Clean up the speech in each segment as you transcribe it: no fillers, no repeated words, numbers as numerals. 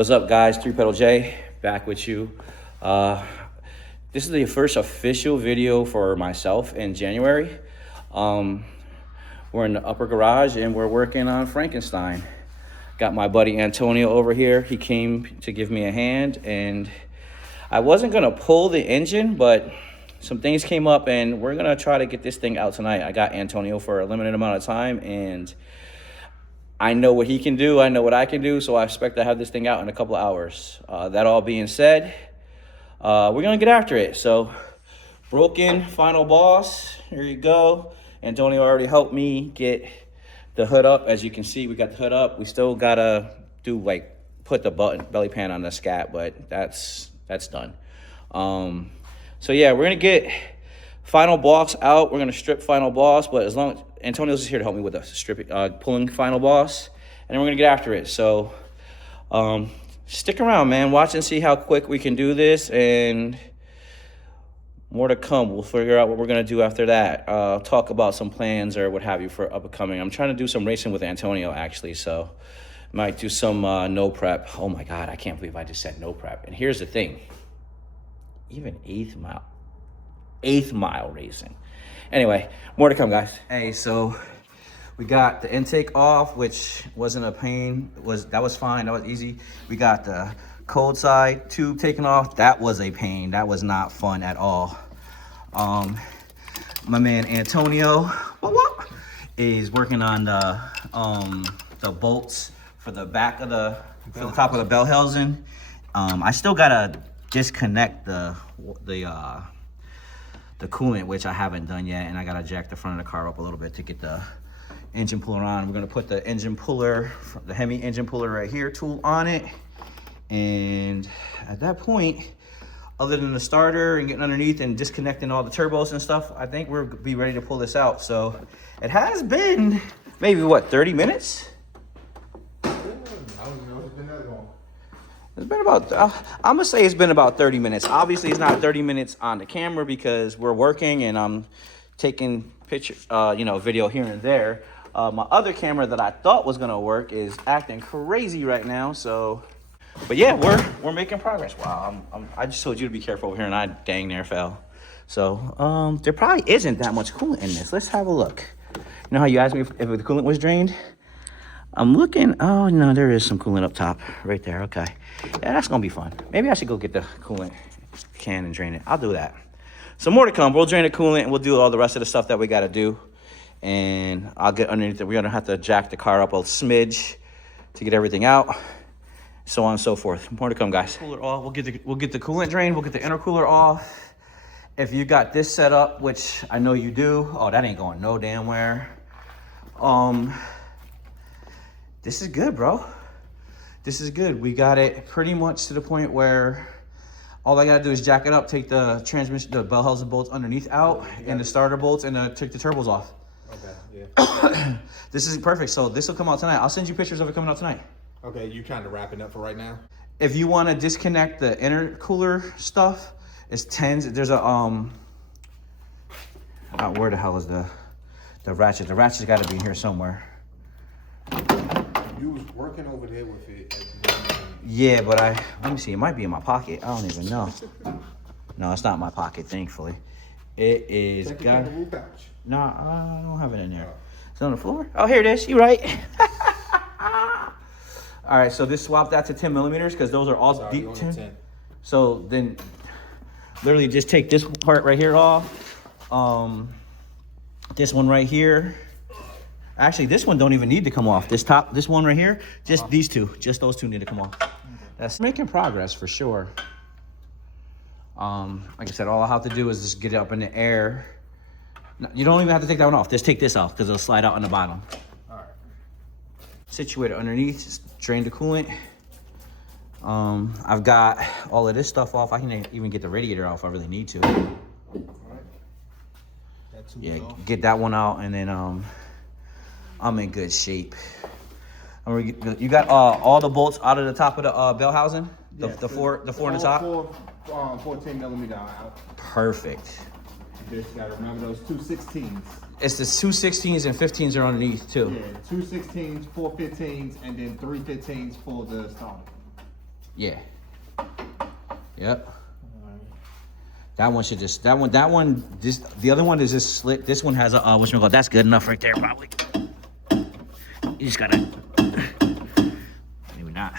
What's up, guys? 3Pedal J back with you. This is the first official video for myself in January. We're in the upper garage and we're working on Frankenstein. Got my buddy Antonio over here. He came to give me a hand, and I wasn't gonna pull the engine, but some things came up and we're gonna try to get this thing out tonight. I got Antonio for a limited amount of time, and I know what he can do, I know what I can do, so I expect to have this thing out in a couple of hours. That all being said, we're gonna get after it. So, broken final boss, here you go. Antonio already helped me get the hood up. As you can see, we got the hood up. We still gotta do, like, put the belly pan on the scat, but that's done. So yeah, we're gonna get final boss out. We're gonna strip final boss, but as long as Antonio's here to help me with the stripping, pulling final boss, and then we're gonna get after it. So stick around, man. Watch and see how quick we can do this, and more to come. We'll figure out what we're gonna do after that. Talk about some plans or what have you for upcoming. I'm trying to do some racing with Antonio, actually, so might do some no prep. Oh my God, I can't believe I just said no prep. And here's the thing, even eighth mile racing. Anyway, more to come, guys. Hey, so we got the intake off, which wasn't a pain. That was fine. That was easy. We got the cold side tube taken off. That was a pain. That was not fun at all. My man Antonio is working on the bolts for the back of for the top of the bell housing. I still gotta disconnect the coolant, which I haven't done yet, and I gotta jack the front of the car up a little bit to get the engine puller on. We're gonna put the engine puller, the Hemi engine puller right here tool on it, and at that point, other than the starter and getting underneath and disconnecting all the turbos and stuff, I think we'll be ready to pull this out. So it has been maybe what, 30 minutes? I don't know if it's been that long. It's been about, I'm gonna say it's been about 30 minutes. Obviously, it's not 30 minutes on the camera because we're working and I'm taking video here and there. My other camera that I thought was gonna work is acting crazy right now. So, but yeah, we're making progress. Wow, I just told you to be careful over here, and I dang near fell. So, there probably isn't that much coolant in this. Let's have a look. You know how you asked me if the coolant was drained? I'm looking. Oh no, there is some coolant up top, right there. Okay, yeah, that's gonna be fun. Maybe I should go get the coolant can and drain it. I'll do that. So more to come. We'll drain the coolant and we'll do all the rest of the stuff that we gotta do. And I'll get underneath it. We're gonna have to jack the car up a smidge to get everything out, so on and so forth. More to come, guys. Cooler off. We'll get the coolant drained. We'll get the intercooler off. If you got this set up, which I know you do. Oh, that ain't going no damn where. This is good, bro. This is good. We got it pretty much to the point where all I gotta do is jack it up, take the transmission, the bell housing bolts underneath out, and the starter bolts, and take the turbos off. Okay, yeah. This is perfect. So this will come out tonight. I'll send you pictures of it coming out tonight. Okay, you kind of wrapping up for right now? If you want to disconnect the intercooler stuff, it's 10s. There's a where the hell is the ratchet? The ratchet's got to be in here somewhere. You was working over there with it. Yeah, but let me see. It might be in my pocket. I don't even know. No, it's not in my pocket, thankfully. It is. Check the kangaroo pouch. No, I don't have it in there. It's on the floor. Oh, here it is. You right. All right, so this swap that to 10 millimeters because those are all deep 10. So then, literally just take this part right here off. This one right here. Actually, this one don't even need to come off. This one right here, just these two, just those two need to come off. That's making progress for sure. Like I said, all I have to do is just get it up in the air. You don't even have to take that one off. Just take this off because it'll slide out on the bottom. All right. Situate it underneath, just drain the coolant. I've got all of this stuff off. I can even get the radiator off if I really need to. All right. Yeah, get that one out, and then I'm in good shape. You got all the bolts out of the top of the bell housing? The four in the top? 14 millimeter out. Perfect. You just gotta remember those 216s. It's the 216s and 15s are underneath too. Yeah, 216s, 4 15s, and then 3 15s for the starter. Yeah. Yep. That one should just, that one, the other one is just slit. This one has a, whatchamacallit, that's good enough right there, probably. You just gotta, maybe not.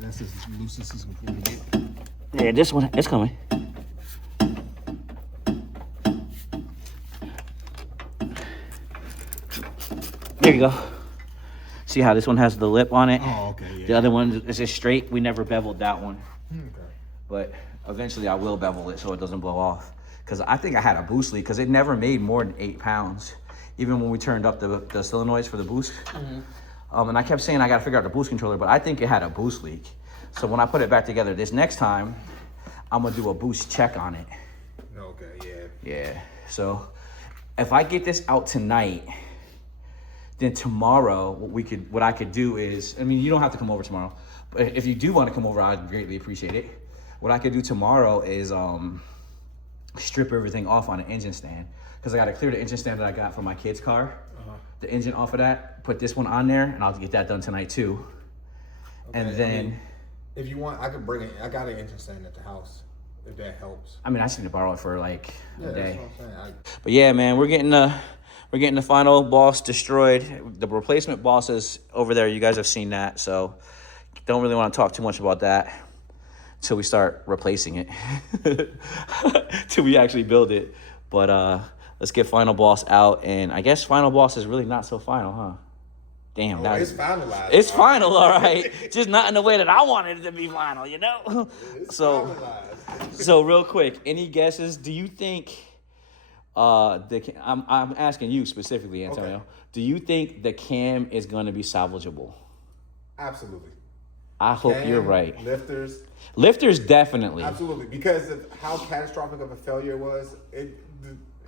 That's as loose as it's going to get. Yeah, this one, it's coming. There you go. See how this one has the lip on it? Oh, okay, yeah. The other one is just straight. We never beveled that one. Okay. But eventually I will bevel it so it doesn't blow off. Because I think I had a boost leak because it never made more than 8 pounds. Even when we turned up the solenoids for the boost. And I kept saying I got to figure out the boost controller, but I think it had a boost leak. So when I put it back together this next time, I'm going to do a boost check on it. Okay, yeah. Yeah. So if I get this out tonight, then tomorrow what I could do is, I mean, you don't have to come over tomorrow, but if you do want to come over, I'd greatly appreciate it. What I could do tomorrow is strip everything off on an engine stand, because I got to clear the engine stand that I got from my kid's car, the engine off of that, put this one on there, and I'll get that done tonight too. Okay, and then, I mean, if you want, I could bring it. I got an engine stand at the house, if that helps. I mean, I just need to borrow it for like a day. That's what I'm saying. But yeah, man, we're getting the final boss destroyed. The replacement boss is over there. You guys have seen that, so don't really want to talk too much about that until we start replacing it, till we actually build it. But let's get final boss out, and I guess final boss is really not so final, huh? Damn, it's finalized. It's final, all right. Just not in the way that I wanted it to be final, you know? It's so finalized. So real quick, any guesses? Do you think I'm asking you specifically, Antonio. Okay. Do you think the cam is going to be salvageable? Absolutely. I hope you're right. Lifters, definitely. Absolutely, because of how catastrophic of a failure it was. It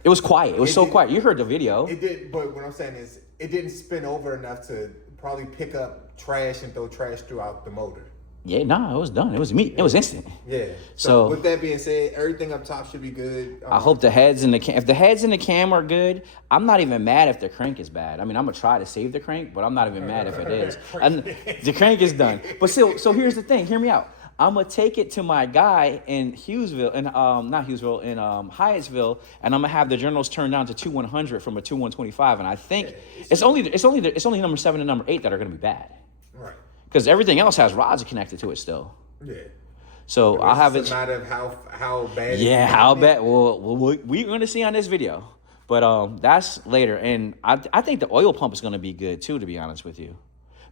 was quiet. It was so quiet. You heard the video. It did, but what I'm saying is, it didn't spin over enough to probably pick up trash and throw trash throughout the motor. Yeah, it was done. It was me. It was instant. Yeah. So with that being said, everything up top should be good. I hope the heads and the cam. If the heads and the cam are good, I'm not even mad if the crank is bad. I mean, I'm gonna try to save the crank, but I'm not even mad if it is. The crank is done. But still, so here's the thing. Hear me out. I'm gonna take it to my guy in Hughesville, in not Hughesville, in Hyattsville, and I'm gonna have the journals turned down to 2100 from a 2125. And I think it's only number 7 and number 8 that are gonna be bad. Right. Because everything else has rods connected to it still. Yeah. So I'll have it. It's a matter of how bad. Yeah, how bad. Well, we're going to see on this video, but that's later. And I think the oil pump is going to be good too, to be honest with you,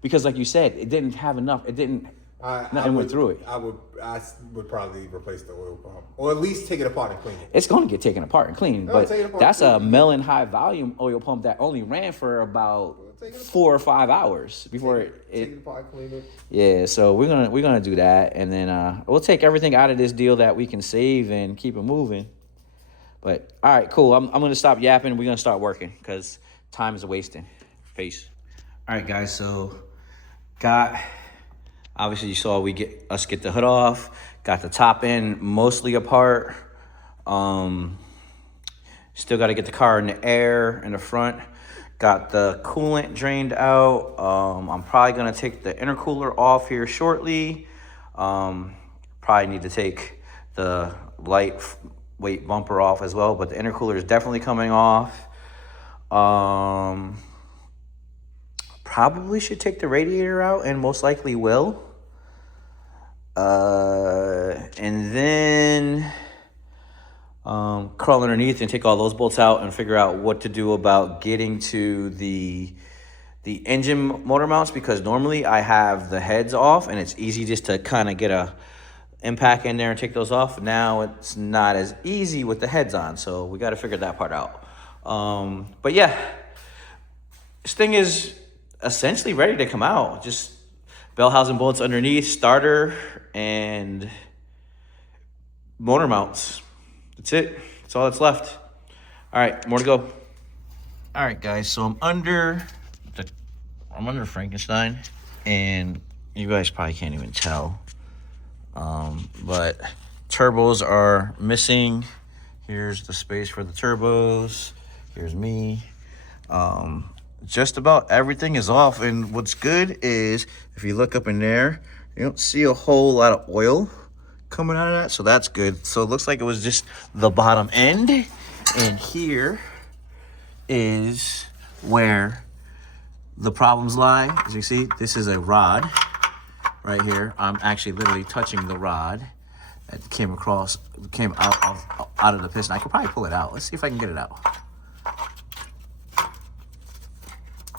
because like you said, it didn't have enough. It didn't. Nothing went through it. I would probably replace the oil pump, or at least take it apart and clean it. It's going to get taken apart and cleaned, but that's a Mellon high volume oil pump that only ran for about 4 or 5 hours before it. Take it apart, clean it. Yeah, so we're gonna do that, and then we'll take everything out of this deal that we can save and keep it moving. But all right, cool. I'm gonna stop yapping. We're gonna start working because time is wasting. Peace. All right, guys. So obviously you saw we get the hood off. Got the top end mostly apart. Still got to get the car in the air in the front. Got the coolant drained out. I'm probably going to take the intercooler off here shortly. Probably need to take the lightweight bumper off as well, but the intercooler is definitely coming off. Probably should take the radiator out, and most likely will. And then crawl underneath and take all those bolts out and figure out what to do about getting to the engine motor mounts, because normally I have the heads off and it's easy just to kind of get a impact in there and take those off. Now it's not as easy with the heads on, so we got to figure that part out. But yeah, this thing is essentially ready to come out. Just bell housing bolts underneath, starter, and motor mounts. That's it. That's all that's left. All right, more to go. All right, guys. So I'm under Frankenstein, and you guys probably can't even tell. But turbos are missing. Here's the space for the turbos. Here's me. Just about everything is off, and what's good is if you look up in there, you don't see a whole lot of oil coming out of that, so that's good. So it looks like it was just the bottom end, and here is where the problems lie. As you see, this is a rod right here. I'm actually literally touching the rod that came out of the piston. I could probably pull it out. Let's see if I can get it out.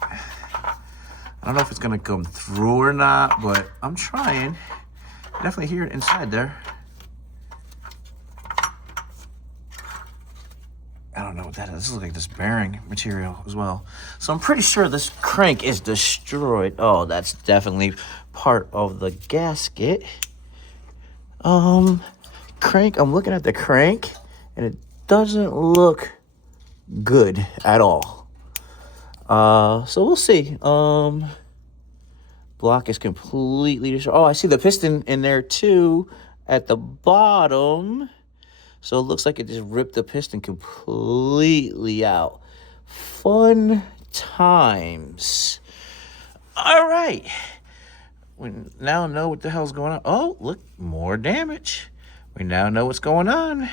I don't know if it's gonna come through or not, but I'm trying. Definitely hear it inside there. I don't know what that is. This looks like this bearing material as well. So I'm pretty sure this crank is destroyed. Oh, that's definitely part of the gasket. Crank, I'm looking at the crank and it doesn't look good at all. So we'll see. Block is completely destroyed. Oh, I see the piston in there too at the bottom. So it looks like it just ripped the piston completely out. Fun times. All right. We now know what the hell's going on. Oh, look, more damage. We now know what's going on.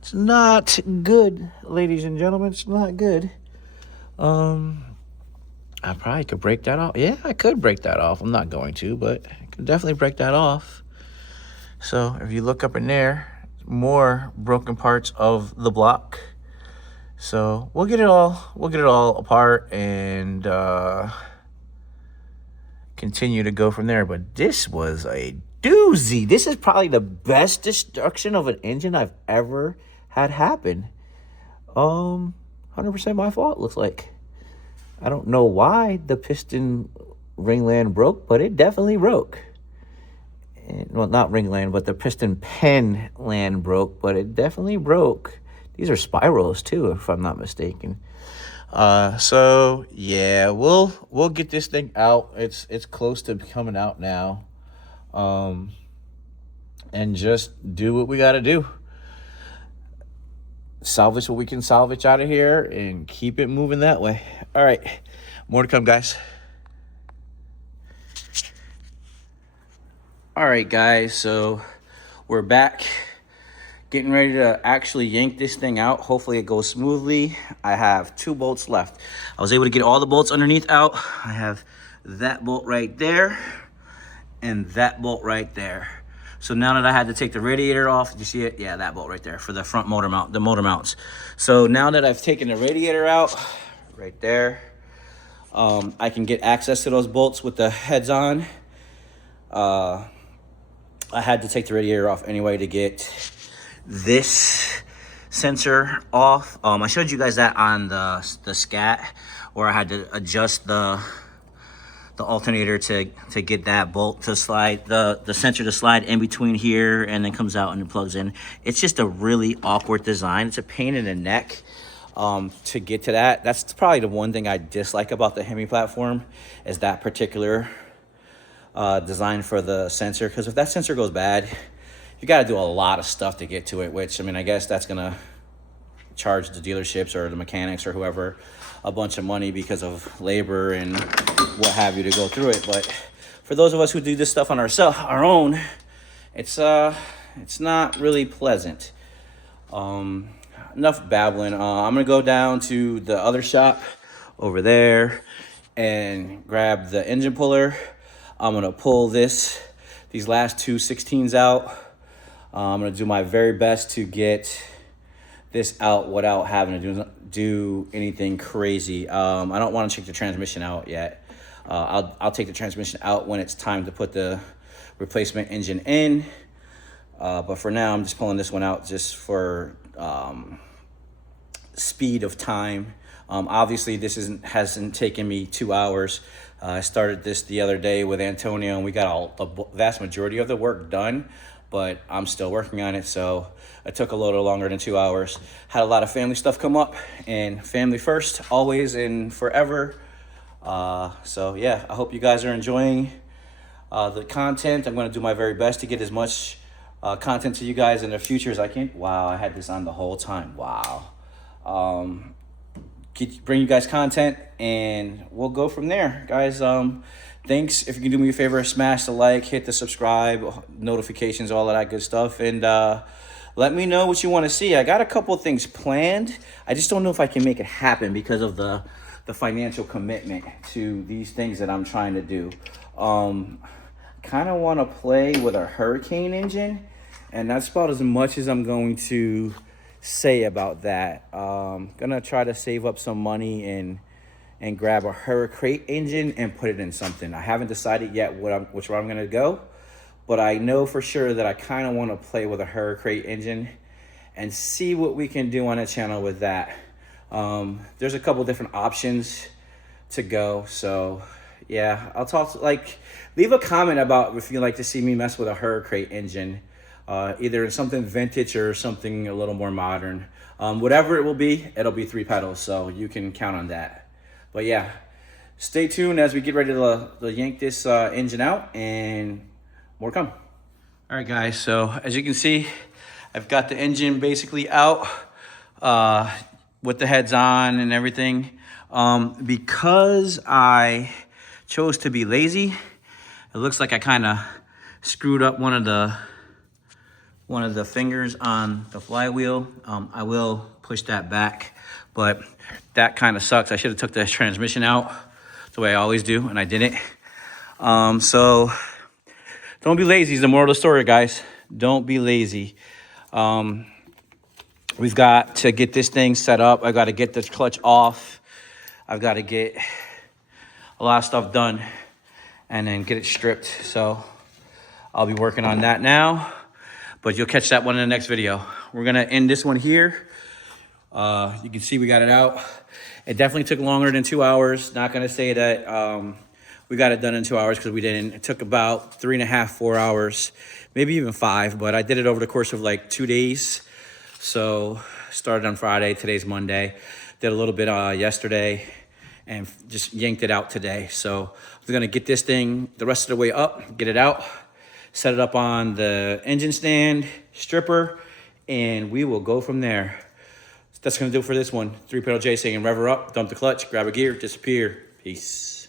It's not good, ladies and gentlemen. It's not good. I probably could break that off. Yeah, I could break that off. I'm not going to, but I can definitely break that off. So if you look up in there, more broken parts of the block. So we'll get it all apart and continue to go from there. But this was a doozy. This is probably the best destruction of an engine I've ever had happen. 100% my fault, looks like. I don't know why the piston ringland broke, but it definitely broke. Well, not ringland, but the piston pen land broke, but it definitely broke. These are spirals too, if I'm not mistaken. So yeah, we'll get this thing out. It's close to coming out now. And just do what we got to do. Salvage what we can salvage out of here and keep it moving that way. All right, more to come, guys. All right, guys, so we're back, getting ready to actually yank this thing out. Hopefully it goes smoothly. I have 2 bolts left. I was able to get all the bolts underneath out. I have that bolt right there and that bolt right there. So now that I had to take the radiator off, did you see it? Yeah, that bolt right there for the front motor mount, the motor mounts. So now that I've taken the radiator out, right there, I can get access to those bolts with the heads on. I had to take the radiator off anyway to get this sensor off. I showed you guys that on the scat, where I had to adjust the alternator to get that bolt to slide, the sensor to slide in between here, and then comes out and it plugs in. It's just a really awkward design. It's a pain in the neck to get to that. That's probably the one thing I dislike about the Hemi platform, is that particular design for the sensor. Because if that sensor goes bad, you got to do a lot of stuff to get to it, which, I mean, I guess that's gonna charge the dealerships or the mechanics or whoever a bunch of money because of labor and what have you to go through it. But for those of us who do this stuff on our own, it's not really pleasant. Enough babbling. I'm gonna go down to the other shop over there and grab the engine puller. I'm gonna pull these last 2 16s out. I'm gonna do my very best to get this out without having to do anything crazy. I don't want to check the transmission out yet. I'll take the transmission out when it's time to put the replacement engine in. But for now, I'm just pulling this one out just for speed of time. Obviously, this hasn't taken me 2 hours. I started this the other day with Antonio, and we got the vast majority of the work done, but I'm still working on it, so it took a little longer than 2 hours. Had a lot of family stuff come up, and family first, always and forever. So yeah, I hope you guys are enjoying the content. I'm going to do my very best to get as much content to you guys in the future as I can. Wow, I had this on the whole time. Wow. Bring you guys content, and we'll go from there, guys. Thanks. If you can do me a favor, smash the like, hit the subscribe, notifications, all of that good stuff, and let me know what you want to see. I got a couple of things planned. I just don't know if I can make it happen because of the financial commitment to these things that I'm trying to do. Kind of want to play with a Hurricane engine, and that's about as much as I'm going to say about that. Gonna try to save up some money and grab a Hurricane engine and put it in something. I haven't decided yet which way I'm gonna go, but I know for sure that I kind of want to play with a Hurricane engine and see what we can do on the channel with that. There's a couple different options to go, so yeah, I'll talk. Leave a comment about if you'd like to see me mess with a Hurricane engine. Either something vintage or something a little more modern. Whatever it will be, it'll be 3 pedals, so you can count on that. But yeah, stay tuned as we get ready to yank this engine out, and more to come. All right, guys, so as you can see, I've got the engine basically out with the heads on and everything. Because I chose to be lazy, it looks like I kind of screwed up one of the fingers on the flywheel. I will push that back, but that kind of sucks. I should have took the transmission out the way I always do, and I didn't. So don't be lazy is the moral of the story, guys. Don't be lazy. We've got to get this thing set up. I've got to get this clutch off. I've got to get a lot of stuff done and then get it stripped. So I'll be working on that now. But you'll catch that one in the next video. We're gonna end this one here. You can see we got it out. It definitely took longer than 2 hours. Not gonna say that we got it done in 2 hours, because we didn't. It took about 3.5, 4 hours, maybe even 5, but I did it over the course of like 2 days. So started on Friday, today's Monday. Did a little bit yesterday and just yanked it out today. So we're gonna get this thing the rest of the way up, get it out, set it up on the engine stand, stripper, and we will go from there. That's gonna do it for this one. 3-pedal J saying rev her up, dump the clutch, grab a gear, disappear. Peace.